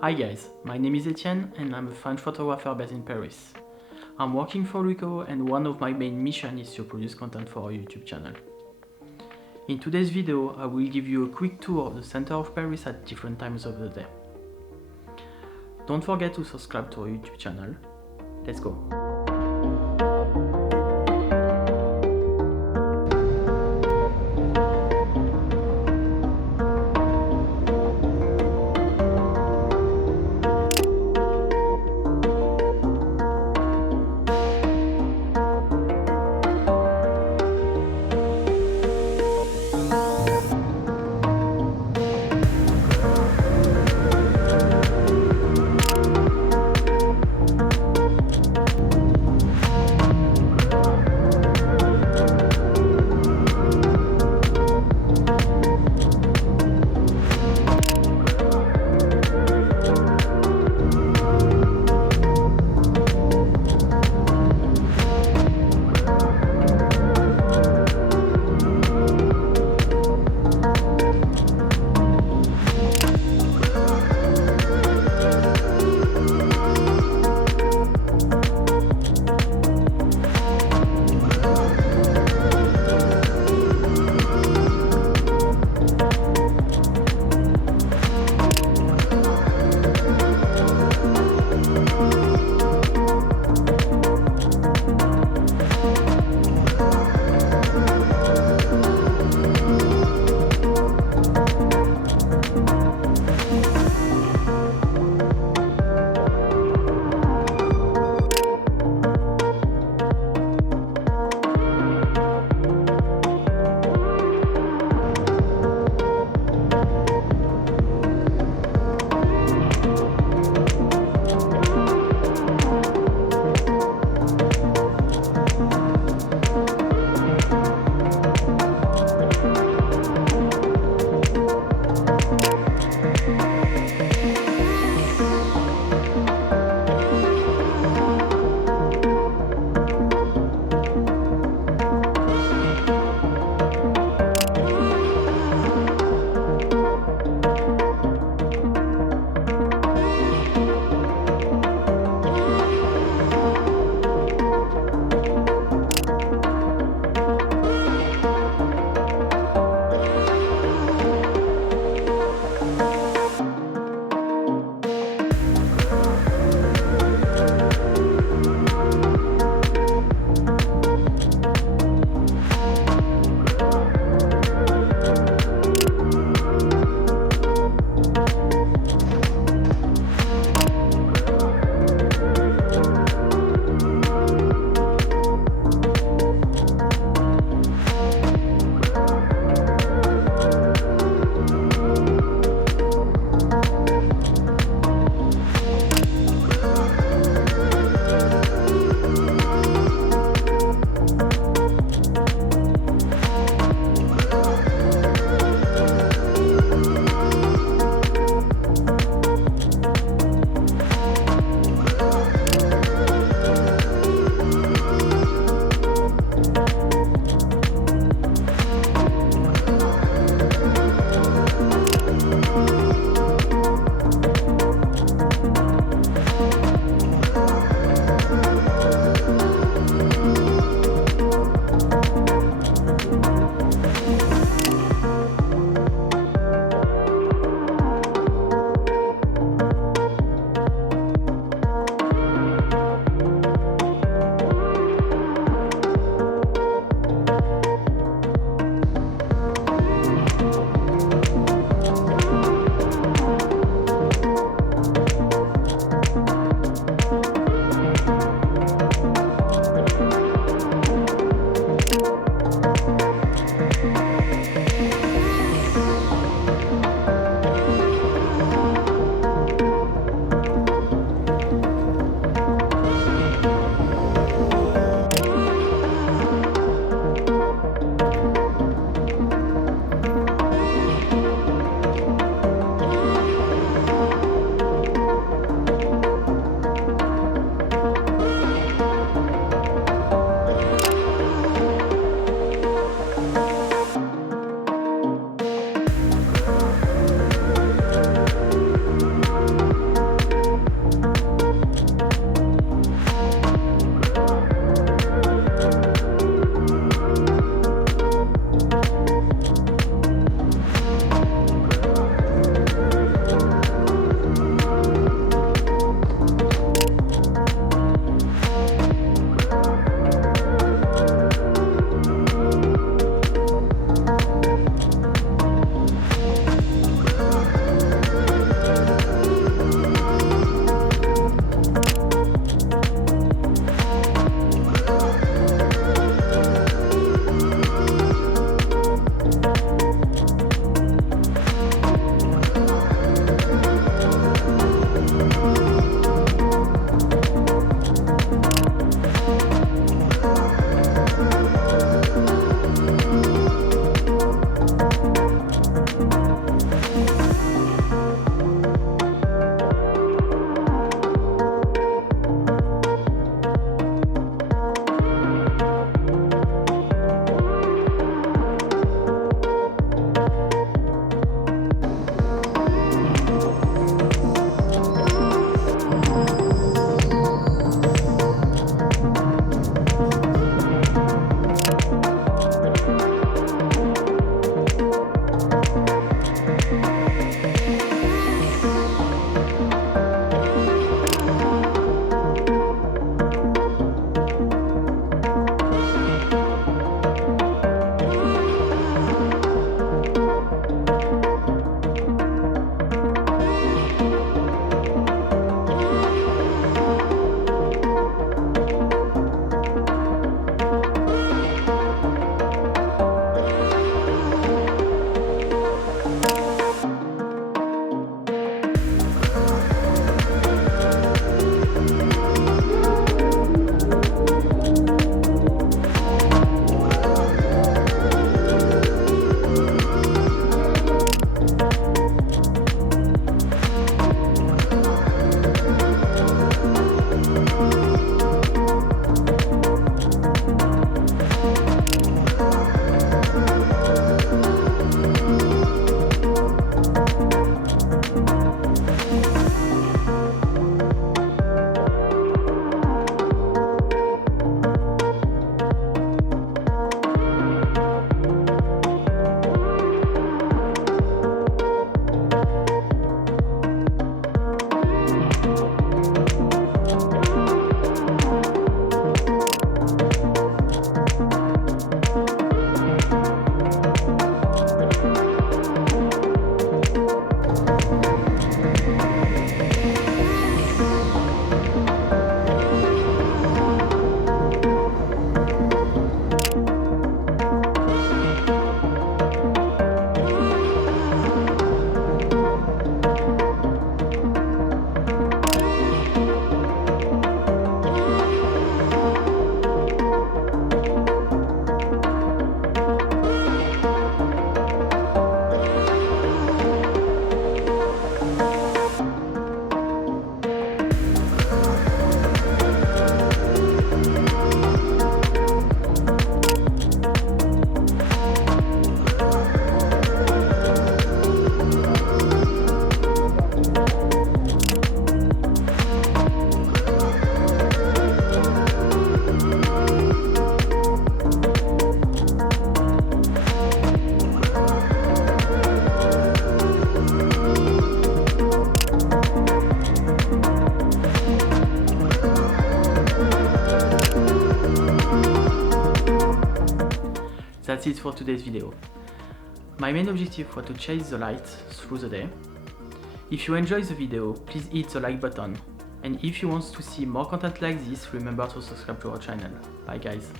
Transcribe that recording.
Hi guys, my name is Etienne and I'm a French photographer based in Paris. I'm working for Ricoh and one of my main missions is to produce content for our YouTube channel. In today's video, I will give you a quick tour of the center of Paris at different times of the day. Don't forget to subscribe to our YouTube channel. Let's go! That's it for today's video. My main objective was to chase the light through the day. If you enjoyed the video, please hit the like button. And if you want to see more content like this, remember to subscribe to our channel. Bye guys.